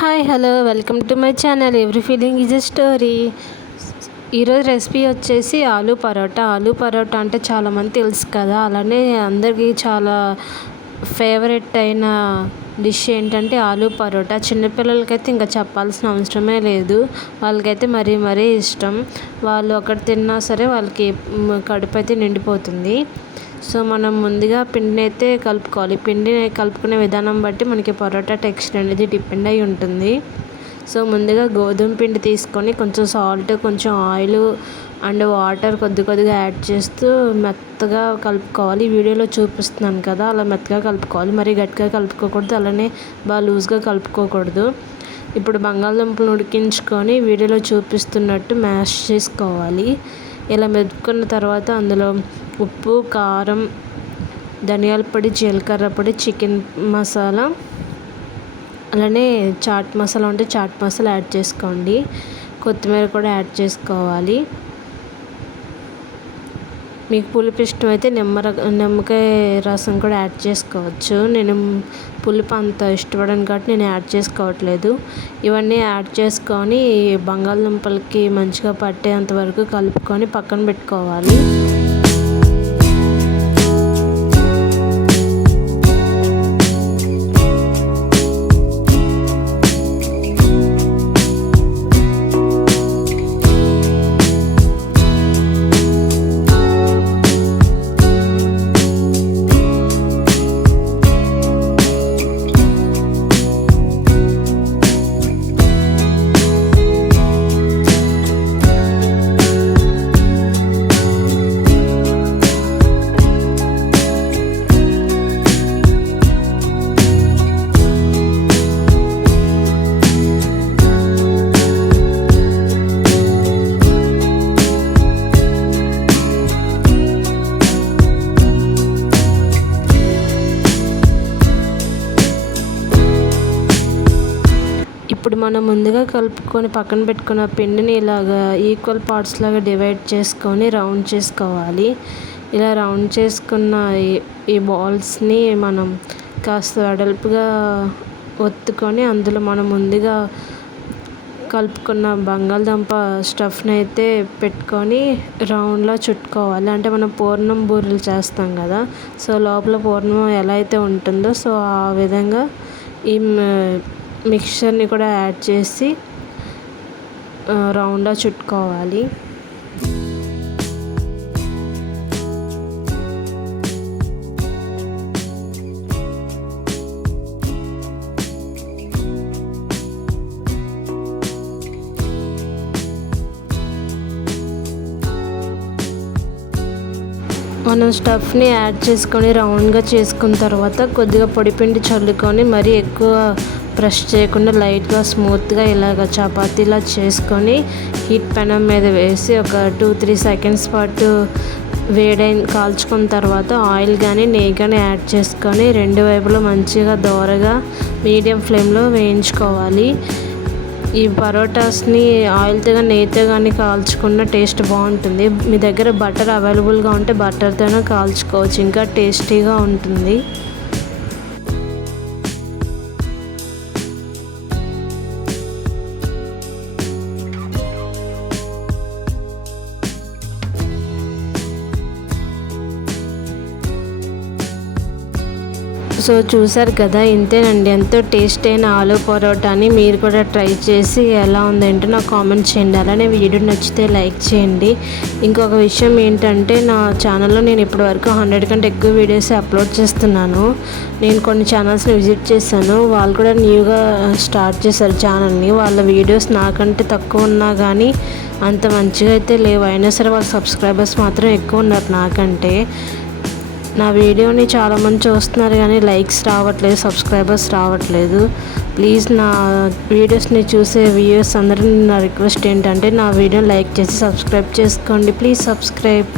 Hi hello. Welcome to my channel. Every feeling is a story. ఈరోజు recipe వచ్చేసి ఆలూ పరోటా. ఆలూ పరోటా అంటే చాలామంది తెలుసు కదా. అలానే అందరికీ చాలా ఫేవరెట్ అయిన డిష్ ఏంటంటే ఆలూ పరోటా. చిన్నపిల్లలకైతే ఇంకా చెప్పాల్సిన అవసరమే లేదు. వాళ్ళకైతే మరీ మరీ ఇష్టం. వాళ్ళు ఒకటి తిన్నా సరే వాళ్ళకి కడుపు అయితే నిండిపోతుంది. సో మనం ముందుగా పిండిని అయితే కలుపుకోవాలి. పిండిని కలుపుకునే విధానం బట్టి మనకి పరోటా టెక్స్చర్ అనేది డిపెండ్ అయి ఉంటుంది. సో ముందుగా గోధుమ పిండి తీసుకొని కొంచెం సాల్ట్ కొంచెం ఆయిల్ అండ్ వాటర్ కొద్ది కొద్దిగా యాడ్ చేస్తూ మెత్తగా కలుపుకోవాలి. వీడియోలో చూపిస్తున్నాను కదా అలా మెత్తగా కలుపుకోవాలి. మరి గట్టిగా కలుపుకోకూడదు అలానే బాగా లూజ్గా కలుపుకోకూడదు. ఇప్పుడు బంగాళదుంపలు ఉడికించుకొని వీడియోలో చూపిస్తున్నట్టు మ్యాష్ చేసుకోవాలి. ఇలా మెదుపుకున్న తర్వాత అందులో ఉప్పు కారం ధనియాల పొడి జీలకర్ర పొడి చికెన్ మసాలా అలానే చాట్ మసాలా ఉంటే చాట్ మసాలా యాడ్ చేసుకోండి. కొత్తిమీర కూడా యాడ్ చేసుకోవాలి. మీకు పులుపు ఇష్టం అయితే నిమ్మ నిమ్మకాయ రసం కూడా యాడ్ చేసుకోవచ్చు. నేను పులుపు అంత ఇష్టపడను కాబట్టి నేను యాడ్ చేసుకోవట్లేదు. ఇవన్నీ యాడ్ చేసుకొని బంగాళదుంపలకి మంచిగా పట్టేంత వరకు కలుపుకొని పక్కన పెట్టుకోవాలి. ఇప్పుడు మనం ముందుగా కలుపుకొని పక్కన పెట్టుకున్న పిండిని ఇలాగా ఈక్వల్ పార్ట్స్ లాగా డివైడ్ చేసుకొని రౌండ్ చేసుకోవాలి. ఇలా రౌండ్ చేసుకున్న ఈ బాల్స్ని మనం కాస్త వెడల్పుగా ఒత్తుకొని అందులో మనం ముందుగా కలుపుకున్న బంగాళదుంప స్టఫ్ని అయితే పెట్టుకొని రౌండ్లో చుట్టుకోవాలి. అంటే మనం పూర్ణం బూరెలు చేస్తాం కదా సో లోపల పూర్ణం ఎలా అయితే ఉంటుందో సో ఆ విధంగా ఈ మిక్చర్ని కూడా యాడ్ చేసి రౌండ్గా చుట్టుకోవాలి. మనం స్టఫ్ని యాడ్ చేసుకొని రౌండ్గా చేసుకున్న తర్వాత కొద్దిగా పొడిపిండి చల్లుకొని మరీ ఎక్కువ బ్రష్ చేయకుండా లైట్గా స్మూత్గా ఇలాగ చపాతీలా చేసుకొని హీట్ పెనం మీద వేసి ఒక టూ త్రీ సెకండ్స్ పాటు వేడైన కాల్చుకున్న తర్వాత ఆయిల్ కానీ నెయ్యి కానీ యాడ్ చేసుకొని రెండు వైపులో మంచిగా దోరగా మీడియం ఫ్లేమ్లో వేయించుకోవాలి. ఈ పరోటాస్ని ఆయిల్తో కానీ నెయ్యితో కానీ కాల్చుకున్న టేస్ట్ బాగుంటుంది. మీ దగ్గర బటర్ అవైలబుల్గా ఉంటే బటర్తోనే కాల్చుకోవచ్చు. ఇంకా టేస్టీగా ఉంటుంది. సో చూసారు కదా ఇంతేనండి. ఎంతో టేస్ట్ అయిన ఆలు పరోటాని మీరు కూడా ట్రై చేసి ఎలా ఉందంటే నాకు కామెంట్ చేయండి. అలానే వీడియో నచ్చితే లైక్ చేయండి. ఇంకొక విషయం ఏంటంటే నా ఛానల్లో నేను ఇప్పటి వరకు హండ్రెడ్ కంటే ఎక్కువ వీడియోస్ అప్లోడ్ చేస్తున్నాను. నేను కొన్ని ఛానల్స్ని విజిట్ చేశాను. వాళ్ళు కూడా న్యూగా స్టార్ట్ చేశారు ఛానల్ని వాళ్ళ వీడియోస్ నాకంటే తక్కువ ఉన్నా కానీ అంత మంచిగా అయితే లేవు. అయినా సరే వాళ్ళ సబ్స్క్రైబర్స్ మాత్రం ఎక్కువ ఉన్నారు నాకంటే. నా వీడియోని చాలామంది చూస్తున్నారు కానీ లైక్స్ రావట్లేదు సబ్స్క్రైబర్స్ రావట్లేదు. ప్లీజ్ నా వీడియోస్ని చూసే వ్యూయర్స్ అందరినీ నా రిక్వెస్ట్ ఏంటంటే నా వీడియోని లైక్ చేసి సబ్స్క్రైబ్ చేసుకోండి. Please subscribe.